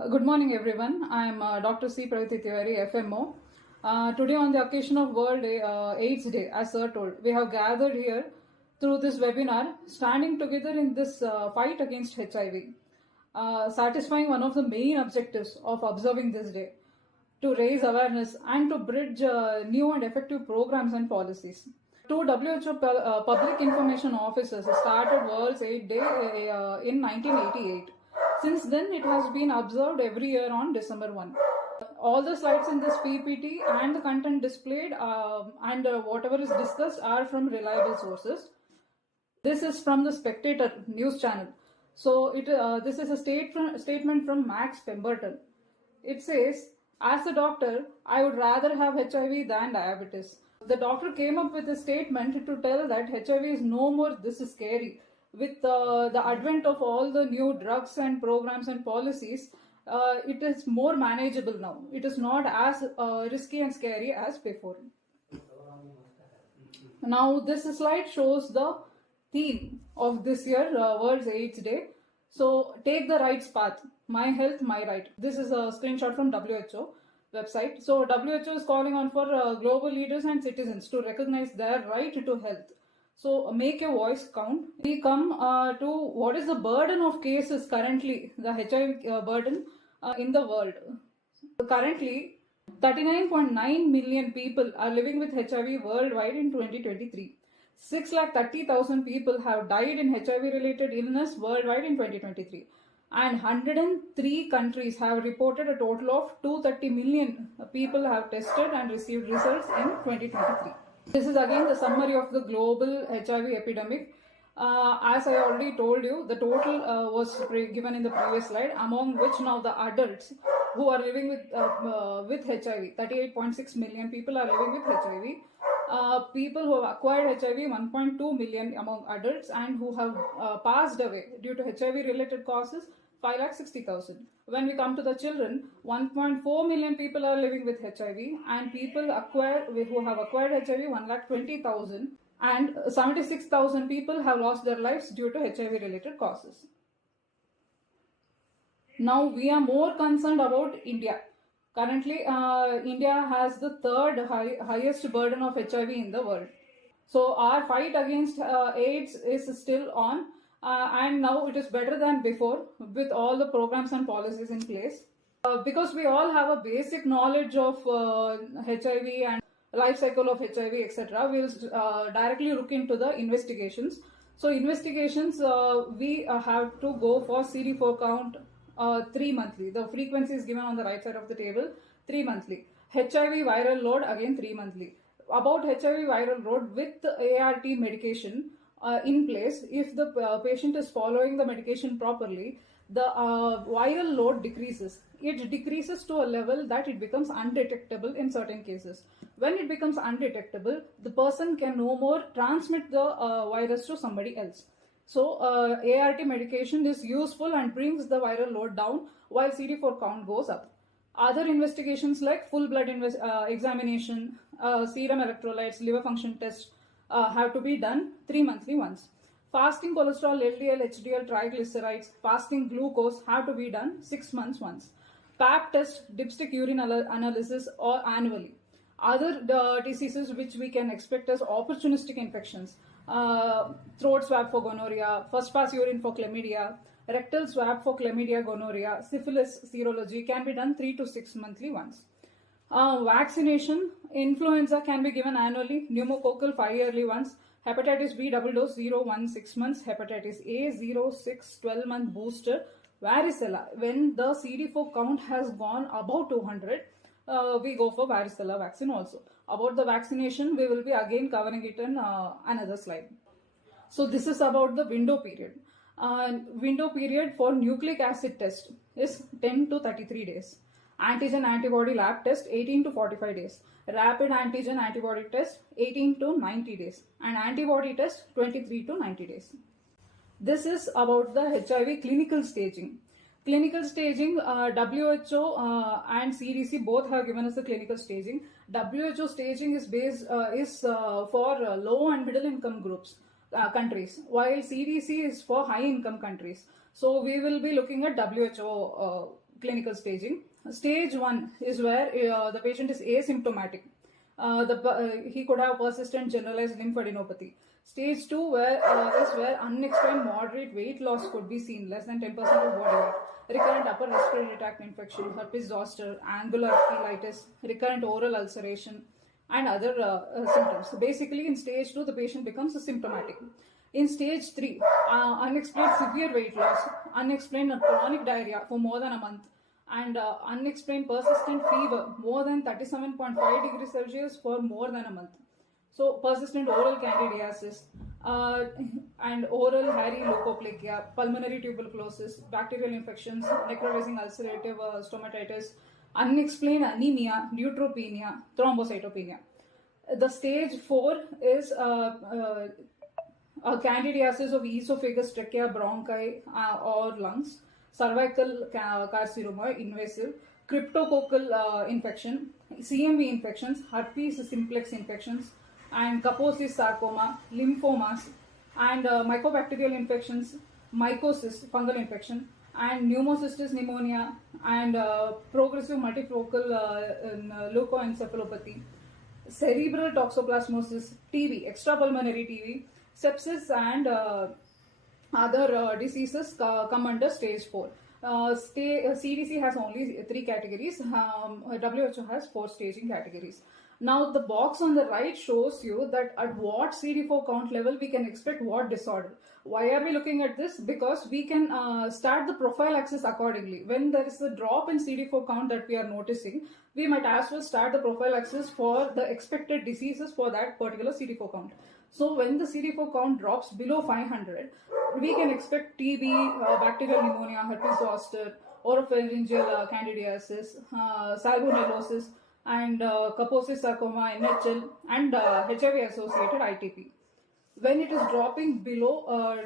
Good morning, everyone. I am Dr. C. Pragathi Tiwari, FMO. Today, on the occasion of World AIDS Day, as Sir told, we have gathered here through this webinar, standing together in this fight against HIV, satisfying one of the main objectives of observing this day, to raise awareness and to bridge new and effective programs and policies. Two WHO public information officers started World AIDS Day in 1988. Since then, it has been observed every year on December 1. All the slides in this PPT and the content displayed and whatever is discussed are from reliable sources. This is from the Spectator news channel. So this is a statement from Max Pemberton. It says, "As a doctor, I would rather have HIV than diabetes." The doctor came up with a statement to tell that HIV is no more this scary. With the advent of all the new drugs and programs and policies, it is more manageable now. It is not as risky and scary as before. Now, this slide shows the theme of this year, World AIDS Day. So, take the right path. My health, my right. This is a screenshot from WHO website. So, WHO is calling on for global leaders and citizens to recognize their right to health. So, make your voice count. We come to what is the burden of cases currently, the HIV burden in the world. Currently, 39.9 million people are living with HIV worldwide in 2023. 630,000 people have died in HIV-related illness worldwide in 2023. And 103 countries have reported a total of 230 million people have tested and received results in 2023. This is again the summary of the global HIV epidemic. As I already told you, the total was given in the previous slide, among which now the adults who are living with HIV, 38.6 million people are living with HIV. People who have acquired HIV, 1.2 million among adults, and who have passed away due to HIV-related causes, 560,000. When we come to the children, 1.4 million people are living with HIV, and people who have acquired HIV, 120,000, and 76,000 people have lost their lives due to HIV-related causes. Now we are more concerned about India. Currently, India has the third highest burden of HIV in the world. So our fight against AIDS is still on. And now it is better than before with all the programs and policies in place. Because we all have a basic knowledge of HIV and life cycle of HIV, etc., we will directly look into the investigations. So investigations, we have to go for CD4 count 3 monthly. The frequency is given on the right side of the table, 3 monthly. HIV viral load, again 3 monthly. About HIV viral load with ART medication, in place, if the patient is following the medication properly, the viral load decreases. It decreases to a level that it becomes undetectable in certain cases. When it becomes undetectable, the person can no more transmit the virus to somebody else. So, ART medication is useful and brings the viral load down while CD4 count goes up. Other investigations like full blood examination, serum electrolytes, liver function test, have to be done 3 monthly once. Fasting cholesterol, LDL, HDL, triglycerides, fasting glucose have to be done 6 months once. Pap test, dipstick urine analysis or annually. Other diseases which we can expect as opportunistic infections, throat swab for gonorrhea, first pass urine for chlamydia, rectal swab for chlamydia, gonorrhea, syphilis serology can be done 3 to 6 monthly once. Vaccination, influenza can be given annually, pneumococcal 5 yearly once, hepatitis B double dose 0 1 6 months, hepatitis A 0 6 12 month booster, varicella. When the CD4 count has gone above 200, we go for varicella vaccine also. About the vaccination, we will be again covering it in another slide. So this is about the window period. Window period for nucleic acid test is 10 to 33 days. Antigen antibody lab test 18 to 45 days. Rapid antigen antibody test 18 to 90 days. And antibody test 23 to 90 days. This is about the HIV clinical staging. Clinical staging, WHO and CDC both have given us the clinical staging. WHO staging is for low and middle income groups. Countries, while CDC is for high income countries. So we will be looking at WHO clinical staging. Stage 1 is where the patient is asymptomatic. He could have persistent generalized lymphadenopathy. Stage 2 is where unexplained moderate weight loss could be seen, less than 10% of body weight, recurrent upper respiratory tract infection, herpes zoster, angular cheilitis, recurrent oral ulceration, and other symptoms. So basically, in stage 2, the patient becomes symptomatic. In stage 3, unexplained severe weight loss, unexplained chronic diarrhea for more than a month, and unexplained persistent fever more than 37.5 degrees Celsius for more than a month. So persistent oral candidiasis and oral hairy leukoplakia, pulmonary tuberculosis, bacterial infections, necrotizing ulcerative stomatitis, unexplained anemia, neutropenia, thrombocytopenia. The stage 4 is candidiasis of esophagus, trachea, bronchi or lungs, cervical carcinoma, invasive, cryptococcal infection, CMV infections, herpes simplex infections, and Kaposi's sarcoma, lymphomas, and mycobacterial infections, mycosis, fungal infection, and pneumocystis pneumonia, and progressive multifocal leukoencephalopathy, cerebral toxoplasmosis, TB, extrapulmonary TB, sepsis, and other diseases come under stage 4. CDC has only 3 categories. WHO has 4 staging categories. Now the box on the right shows you that at what CD4 count level we can expect what disorder. Why are we looking at this? Because we can start the prophylaxis accordingly. When there is a drop in CD4 count that we are noticing, we might as well start the prophylaxis for the expected diseases for that particular CD4 count. So when the CD4 count drops below 500, we can expect TB, bacterial pneumonia, herpes zoster, oropharyngeal candidiasis, salmonellosis, and Kaposi's sarcoma, NHL, and HIV-associated ITP. When it is dropping below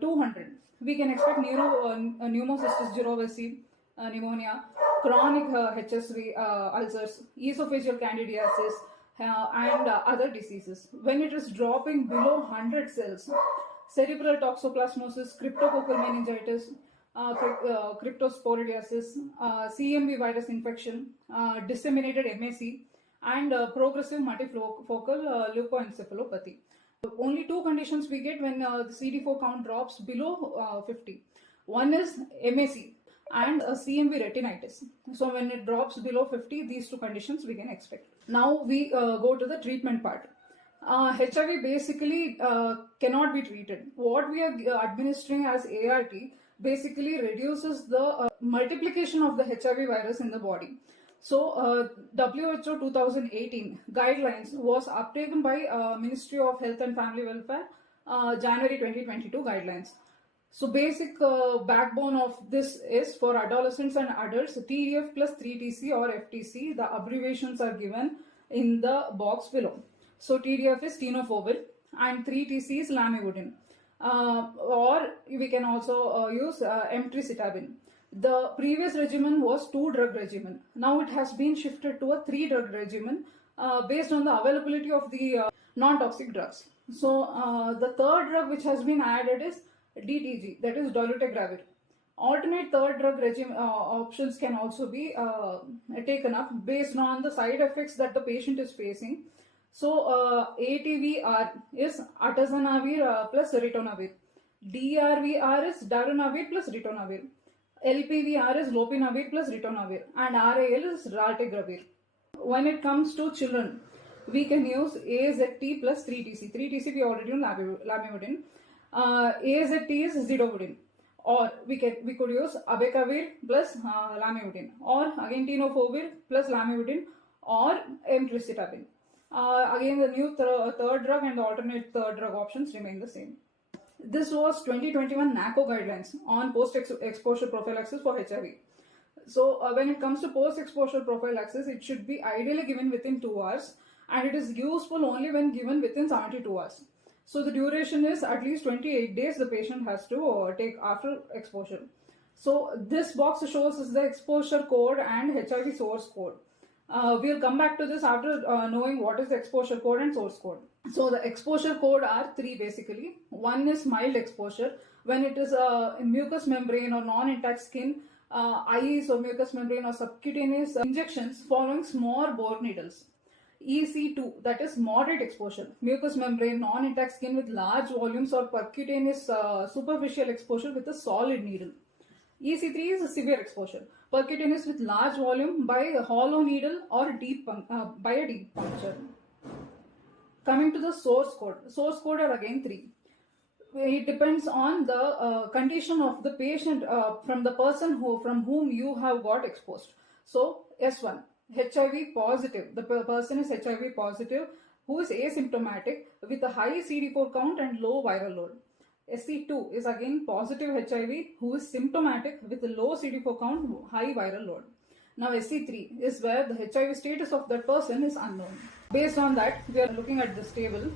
200, we can expect pneumocystis jirovecii, pneumonia, chronic HSV ulcers, esophageal candidiasis, and other diseases. When it is dropping below 100 cells, cerebral toxoplasmosis, cryptococcal meningitis, cryptosporidiasis, CMV virus infection, disseminated MAC, and progressive multifocal leukoencephalopathy. Only 2 conditions we get when the CD4 count drops below 50. One is MAC and CMV retinitis. So when it drops below 50, these 2 conditions we can expect. Now we go to the treatment part. HIV basically cannot be treated. What we are administering as ART basically reduces the multiplication of the HIV virus in the body. So WHO 2018 guidelines was uptaken by Ministry of Health and Family Welfare January 2022 guidelines. So basic backbone of this is for adolescents and adults, TDF plus 3TC or FTC. The abbreviations are given in the box below. So TDF is tenofovir and 3TC is lamivudine. Or we can also use emtricitabine. The previous regimen was 2-drug regimen. Now it has been shifted to a 3-drug regimen based on the availability of the non-toxic drugs. So the third drug which has been added is DTG, that is dolutegravir. Alternate third drug regimen options can also be taken up based on the side effects that the patient is facing. So ATVR is atazanavir plus ritonavir. DRVR is darunavir plus ritonavir. LPVR is lopinavir plus ritonavir. And RAL is raltegravir. When it comes to children, we can use AZT plus 3TC. 3TC we already know lamivudine. AZT is zidovudine. Or we could use abacavir plus lamivudine. Or again tenofovir plus lamivudine or emtricitabine. Again the new third drug and the alternate third drug options remain the same. This was 2021 NACO guidelines on post-exposure prophylaxis for HIV. So when it comes to post-exposure prophylaxis, it should be ideally given within 2 hours and it is useful only when given within 72 hours. So the duration is at least 28 days the patient has to take after exposure. So this box shows us the exposure code and HIV source code. We'll come back to this after knowing what is the exposure code and source code. So the exposure code are 3 basically. One is mild exposure, when it is a mucous membrane or non-intact skin IE, so mucous membrane or subcutaneous injections following small bore needles. EC2, that is moderate exposure, mucous membrane, non-intact skin with large volumes or percutaneous superficial exposure with a solid needle. EC3 is a severe exposure, percutaneous with large volume by a hollow needle or by a deep puncture. Coming to the source code. Source code are again 3. It depends on the condition of the patient from the person from whom you have got exposed. So S1, HIV positive. The person is HIV positive who is asymptomatic with a high CD4 count and low viral load. SC2 is again positive HIV who is symptomatic with a low CD4 count, high viral load. Now SC3 is where the HIV status of that person is unknown. Based on that, we are looking at this table.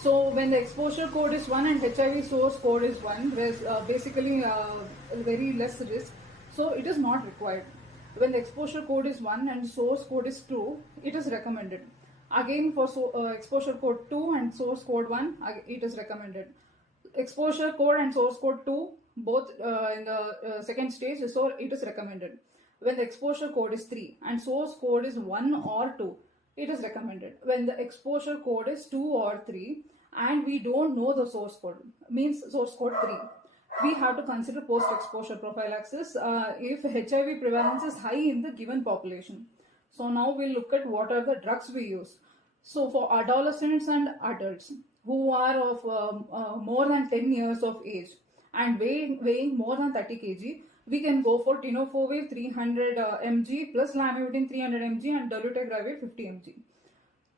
So when the exposure code is 1 and HIV source code is 1, there is basically very less risk. So it is not required. When the exposure code is 1 and source code is 2, it is recommended. Again for exposure code 2 and source code 1, it is recommended. Exposure code and source code 2, both in the second stage, so it is recommended. When the exposure code is 3 and source code is 1 or 2, it is recommended. When the exposure code is 2 or 3 and we don't know the source code, means source code 3, we have to consider post-exposure prophylaxis if HIV prevalence is high in the given population. So now we'll look at what are the drugs we use. So for adolescents and adults who are of more than 10 years of age and weighing more than 30 kg, we can go for tenofovir 300 mg plus lamivudine 300 mg and dolutegravir 50 mg.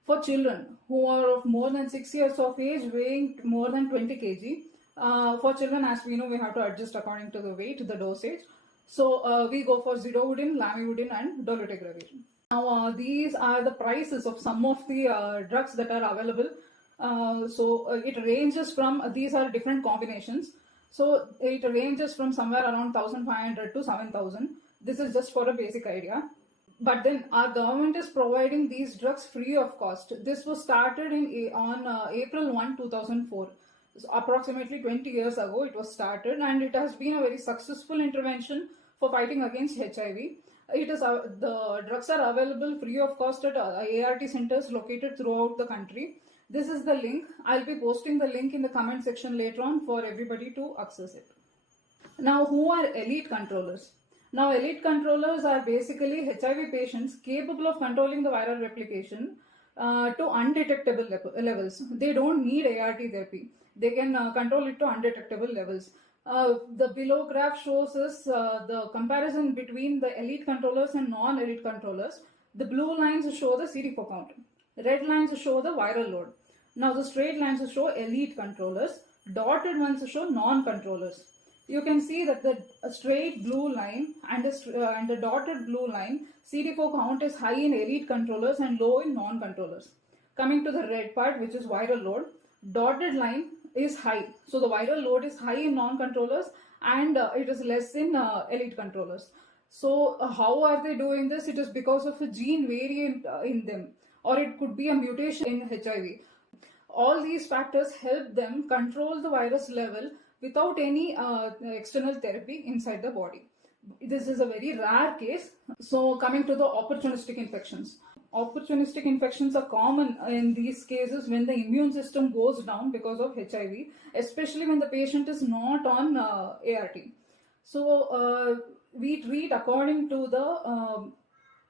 For children who are of more than 6 years of age, weighing more than 20 kg, for children, as we know, we have to adjust according to the weight, the dosage. So we go for zidovudine, lamivudine and dolutegravir. Now these are the prices of some of the drugs that are available. It ranges from, these are different combinations. So it ranges from somewhere around 1,500 to 7,000. This is just for a basic idea. But then our government is providing these drugs free of cost. This was started on April 1, 2004. So approximately 20 years ago it was started, and it has been a very successful intervention for fighting against HIV. It is the drugs are available free of cost at ART centers located throughout the country. This is the link. I'll be posting the link in the comment section later on for everybody to access it. Now, who are elite controllers? Now, elite controllers are basically HIV patients capable of controlling the viral replication to undetectable levels. They don't need ART therapy. They can control it to undetectable levels. The below graph shows us the comparison between the elite controllers and non-elite controllers. The blue lines show the CD4 count. Red lines show the viral load. Now the straight lines show elite controllers. Dotted ones show non-controllers. You can see that the straight blue line and the dotted blue line, CD4 count is high in elite controllers and low in non-controllers. Coming to the red part, which is viral load, dotted line is high. So the viral load is high in non-controllers and it is less in elite controllers. So how are they doing this? It is because of a gene variant in them, or it could be a mutation in HIV. All these factors help them control the virus level without any external therapy inside the body. This is a very rare case. So coming to the opportunistic infections. Opportunistic infections are common in these cases when the immune system goes down because of HIV, especially when the patient is not on ART. So we treat according to the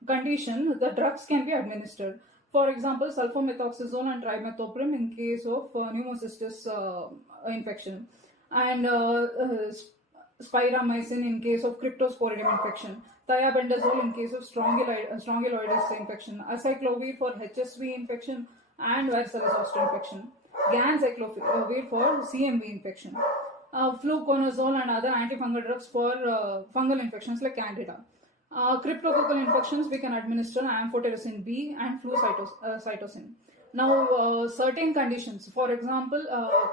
condition. The drugs can be administered. For example, sulfamethoxazole and trimethoprim in case of pneumocystis infection, and spiramycin in case of cryptosporidium infection, thiabendazole in case of strongyloides infection, acyclovir for HSV infection and varicella zoster infection, ganciclovir for CMV infection, fluconazole and other antifungal drugs for fungal infections like Candida. Cryptococcal infections, we can administer amphotericin B and flucytosine. Now, certain conditions, for example,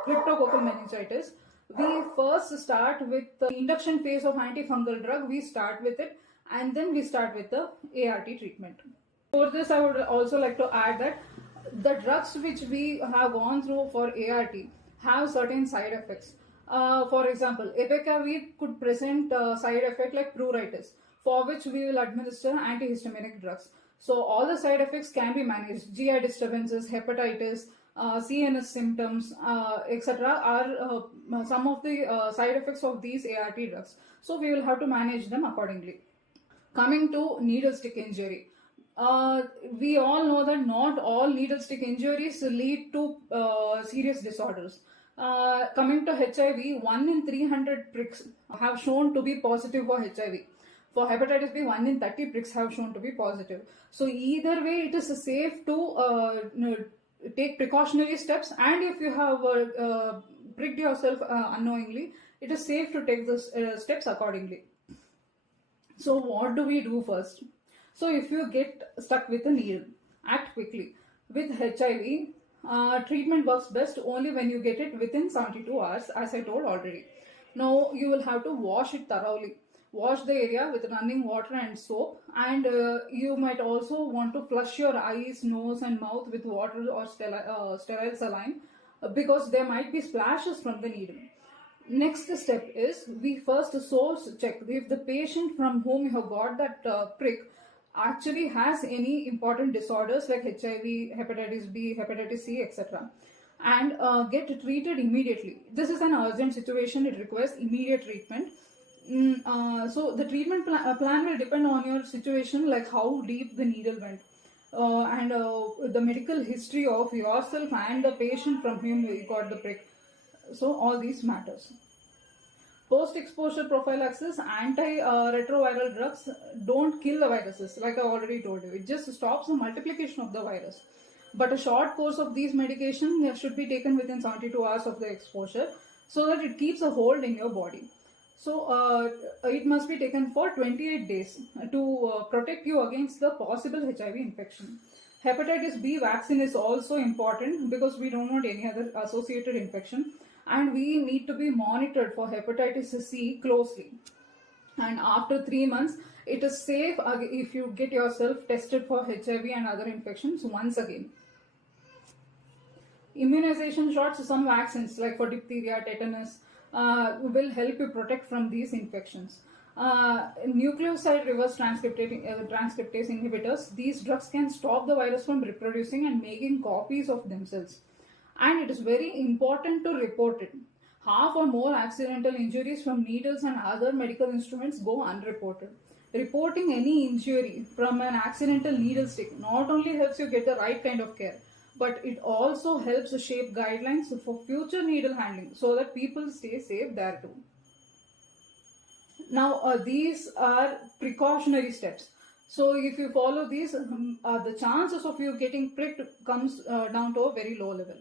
cryptococcal meningitis, we first start with the induction phase of antifungal drug. We start with it and then we start with the ART treatment. For this, I would also like to add that the drugs which we have gone through for ART have certain side effects. For example, abacavir could present side effect like pruritus, for which we will administer antihistaminic drugs. So all the side effects can be managed. GI disturbances, hepatitis, CNS symptoms, etc. are some of the side effects of these ART drugs. So we will have to manage them accordingly. Coming to needle stick injury. We all know that not all needle stick injuries lead to serious disorders. Coming to HIV, 1 in 300 pricks have shown to be positive for HIV. For hepatitis B, 1 in 30 pricks have shown to be positive. So either way, it is safe to take precautionary steps, and if you have pricked yourself unknowingly, it is safe to take the steps accordingly. So what do we do first? So if you get stuck with a needle, act quickly. With HIV, treatment works best only when you get it within 72 hours, as I told already. Now you will have to wash it thoroughly. Wash the area with running water and soap, and you might also want to flush your eyes, nose and mouth with water or sterile saline, because there might be splashes from the needle. Next step is, we first source check if the patient from whom you have got that prick actually has any important disorders like HIV, hepatitis B, hepatitis C, etc. and get treated immediately. This is an urgent situation, it requires immediate treatment. So the treatment plan will depend on your situation, like how deep the needle went, and the medical history of yourself and the patient from whom you got the prick. So all these matters. Post-exposure prophylaxis, anti-retroviral drugs don't kill the viruses, like I already told you. It just stops the multiplication of the virus. But a short course of these medications should be taken within 72 hours of the exposure, so that it keeps a hold in your body. So it must be taken for 28 days to protect you against the possible HIV infection. Hepatitis B vaccine is also important because we don't want any other associated infection, and we need to be monitored for hepatitis C closely. And after 3 months, it is safe if you get yourself tested for HIV and other infections once again. Immunization shots, some vaccines like for diphtheria, tetanus, will help you protect from these infections. Nucleoside reverse transcriptase inhibitors, these drugs can stop the virus from reproducing and making copies of themselves. And it is very important to report it. Half or more accidental injuries from needles and other medical instruments go unreported. Reporting any injury from an accidental needle stick not only helps you get the right kind of care, but it also helps shape guidelines for future needle handling so that people stay safe there too. Now these are precautionary steps. So if you follow these, the chances of you getting pricked comes down to a very low level.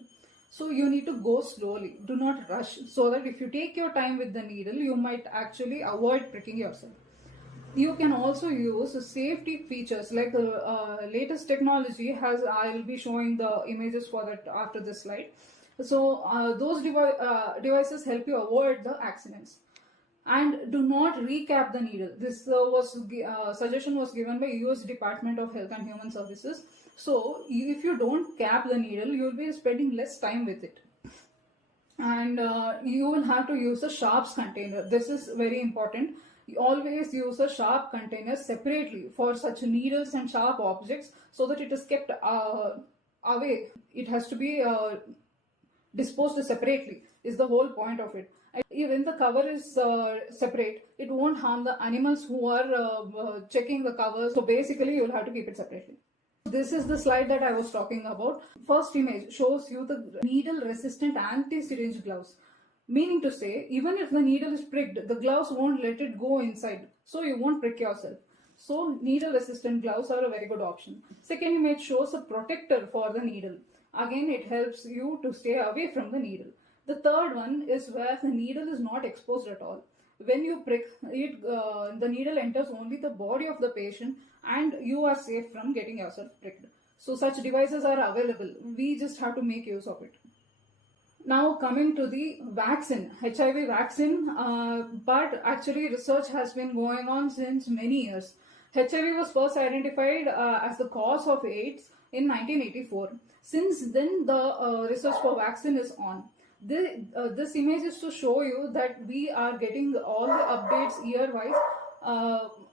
So you need to go slowly, do not rush, so that if you take your time with the needle, you might actually avoid pricking yourself. You can also use safety features like the latest technology has. I'll be showing the images for that after this slide. So those devices help you avoid the accidents. And do not recap the needle. This suggestion was given by US Department of Health and Human Services. So if you don't cap the needle, you will be spending less time with it. And you will have to use a sharps container. This is very important. You always use a sharp container separately for such needles and sharp objects, so that it is kept away. It has to be disposed separately, is the whole point of it. Even the cover is separate, it won't harm the animals who are checking the covers. So basically you will have to keep it separately. This is the slide that I was talking about. First image shows you the needle resistant anti-syringe gloves. Meaning to say, even if the needle is pricked, the gloves won't let it go inside, so you won't prick yourself. So needle resistant gloves are a very good option. Second image shows a protector for the needle. Again, it helps you to stay away from the needle. The third one is where the needle is not exposed at all. When you prick it, the needle enters only the body of the patient and you are safe from getting yourself pricked. So such devices are available. We just have to make use of it. Now coming to the vaccine, HIV vaccine, but actually research has been going on since many years. HIV was first identified as the cause of AIDS in 1984. Since then, the research for vaccine is on. This image is to show you that we are getting all the updates year-wise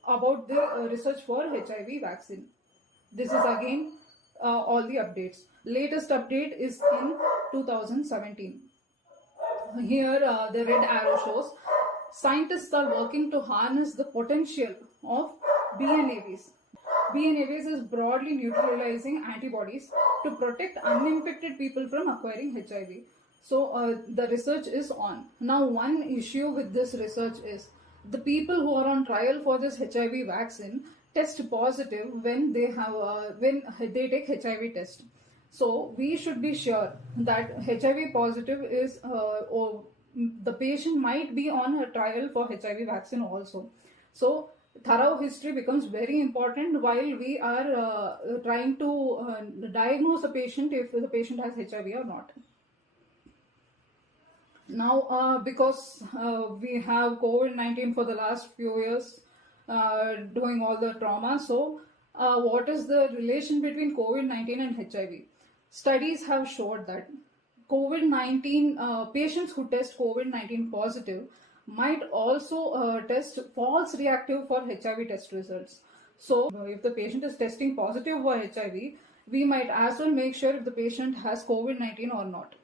about the research for HIV vaccine. This is again all the updates. Latest update is in 2017. Here the red arrow shows scientists are working to harness the potential of BNAVs. BNAVs is broadly neutralizing antibodies to protect uninfected people from acquiring HIV. So the research is on. Now one issue with this research is the people who are on trial for this HIV vaccine test positive when they take HIV test. So we should be sure that HIV positive is or the patient might be on a trial for HIV vaccine also. So thorough history becomes very important while we are trying to diagnose a patient if the patient has HIV or not. Now because we have COVID-19 for the last few years doing all the trauma, so what is the relation between COVID-19 and HIV? Studies have showed that COVID-19 patients who test COVID-19 positive might also test false reactive for HIV test results. So if the patient is testing positive for HIV, we might as well make sure if the patient has COVID-19 or not.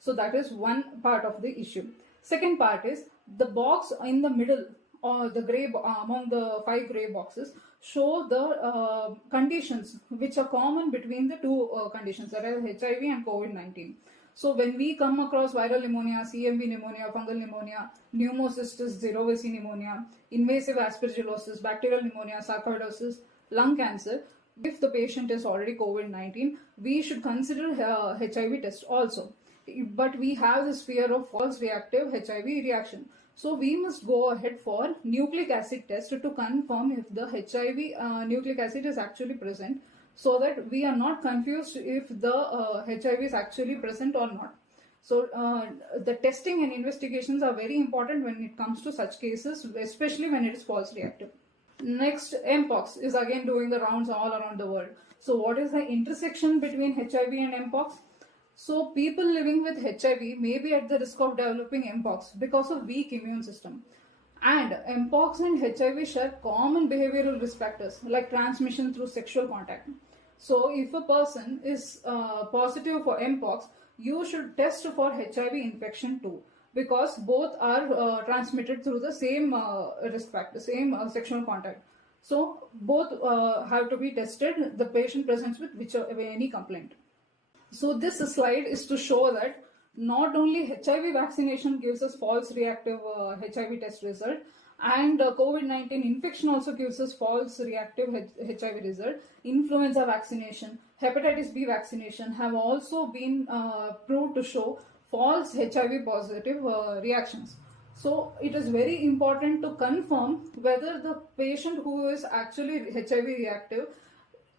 So that is one part of the issue. Second part is the box in the middle or the gray among the 5 gray boxes show the conditions which are common between the two conditions, that is HIV and COVID-19. So when we come across viral pneumonia, CMV pneumonia, fungal pneumonia, pneumocystis jirovecii pneumonia, invasive aspergillosis, bacterial pneumonia, sarcoidosis, lung cancer, if the patient is already COVID-19, we should consider HIV test also. But we have this fear of false reactive HIV reaction. So we must go ahead for nucleic acid test to confirm if the HIV nucleic acid is actually present, so that we are not confused if the HIV is actually present or not. So the testing and investigations are very important when it comes to such cases, especially when it is false reactive. Next, Mpox is again doing the rounds all around the world. So what is the intersection between HIV and Mpox? So people living with HIV may be at the risk of developing Mpox because of weak immune system. And Mpox and HIV share common behavioral risk factors like transmission through sexual contact. So if a person is positive for Mpox, you should test for HIV infection too, because both are transmitted through the same risk factor, same sexual contact. So both have to be tested. The patient presents with any complaint. So this slide is to show that not only HIV vaccination gives us false reactive HIV test result, and COVID-19 infection also gives us false reactive HIV result. Influenza vaccination, hepatitis B vaccination have also been proved to show false HIV positive reactions. So it is very important to confirm whether the patient who is actually HIV reactive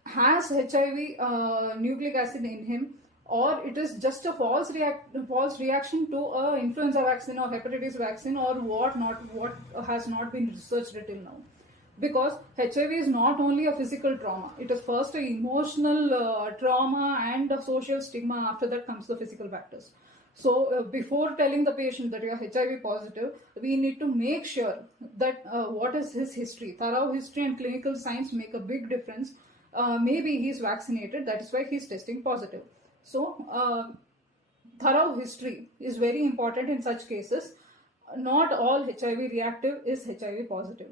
has HIV nucleic acid in him, or it is just a false reaction to a influenza vaccine or hepatitis vaccine, or what has not been researched till now. Because HIV is not only a physical trauma, it is first an emotional trauma and a social stigma. After that comes the physical factors. So before telling the patient that you are HIV positive, we need to make sure that what is his history. Thorough history and clinical signs make a big difference. Maybe he is vaccinated, that is why he is testing positive. So thorough history is very important in such cases. Not all HIV reactive is HIV positive.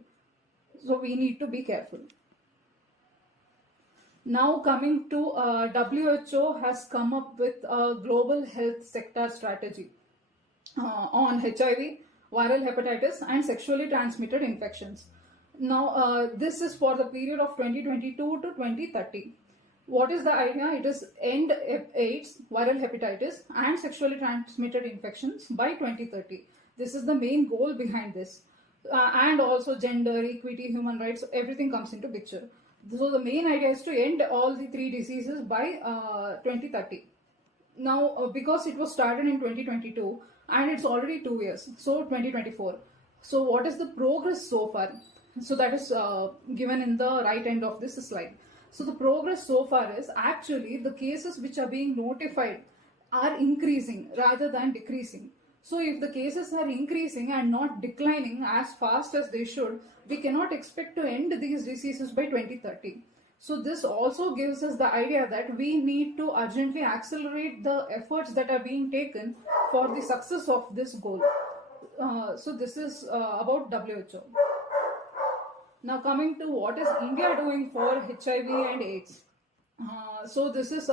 So we need to be careful. Now coming to WHO has come up with a global health sector strategy on HIV, viral hepatitis and sexually transmitted infections. Now this is for the period of 2022 to 2030. What is the idea? It is end AIDS, viral hepatitis and sexually transmitted infections by 2030. This is the main goal behind this. And also gender, equity, human rights, everything comes into picture. So the main idea is to end all the 3 diseases by 2030. Now because it was started in 2022 and it's already 2 years, so 2024. So what is the progress so far? So that is given in the right end of this slide. So the progress so far is actually the cases which are being notified are increasing rather than decreasing. So if the cases are increasing and not declining as fast as they should, we cannot expect to end these diseases by 2030. So this also gives us the idea that we need to urgently accelerate the efforts that are being taken for the success of this goal. So this is about WHO. Now coming to what is India doing for HIV and AIDS. So this is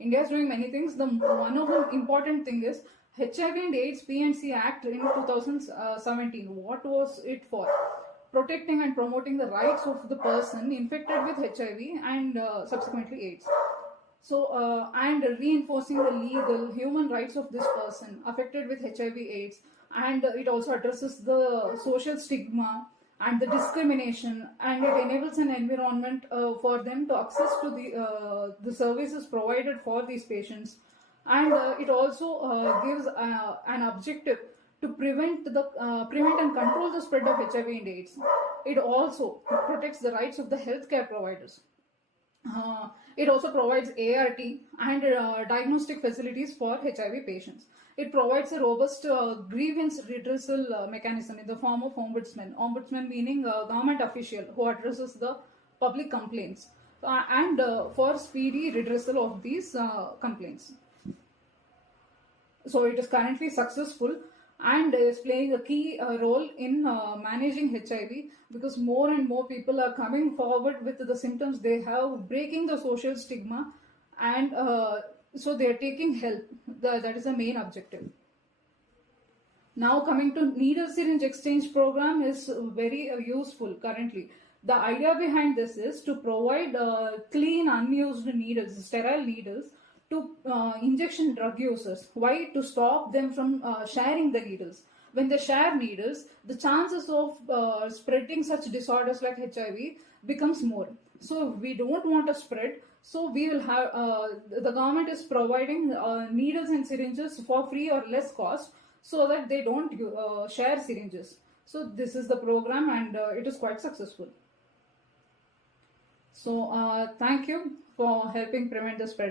India is doing many things. One of the important thing is HIV and AIDS P&C Act in 2017. What was it for? Protecting and promoting the rights of the person infected with HIV and subsequently AIDS. So and reinforcing the legal human rights of this person affected with HIV/AIDS, and it also addresses the social stigma and the discrimination, and it enables an environment for them to access to the services provided for these patients, and it also gives an objective to prevent and control the spread of HIV and AIDS. It also protects the rights of the healthcare providers. It also provides ART and diagnostic facilities for HIV patients. It provides a robust grievance redressal mechanism in the form of ombudsman. Ombudsman meaning a government official who addresses the public complaints and for speedy redressal of these complaints. So it is currently successful and is playing a key role in managing HIV, because more and more people are coming forward with the symptoms they have, breaking the social stigma, and so they are taking help. That is the main objective. Now coming to needle syringe exchange program is very useful currently. The idea behind this is to provide clean unused needles, sterile needles, to injection drug users. Why? To stop them from sharing the needles. When they share needles, the chances of spreading such disorders like HIV becomes more. So we don't want to spread. So we will have the government is providing needles and syringes for free or less cost, so that they don't share syringes. So this is the program, and it is quite successful. So thank you for helping prevent the spread.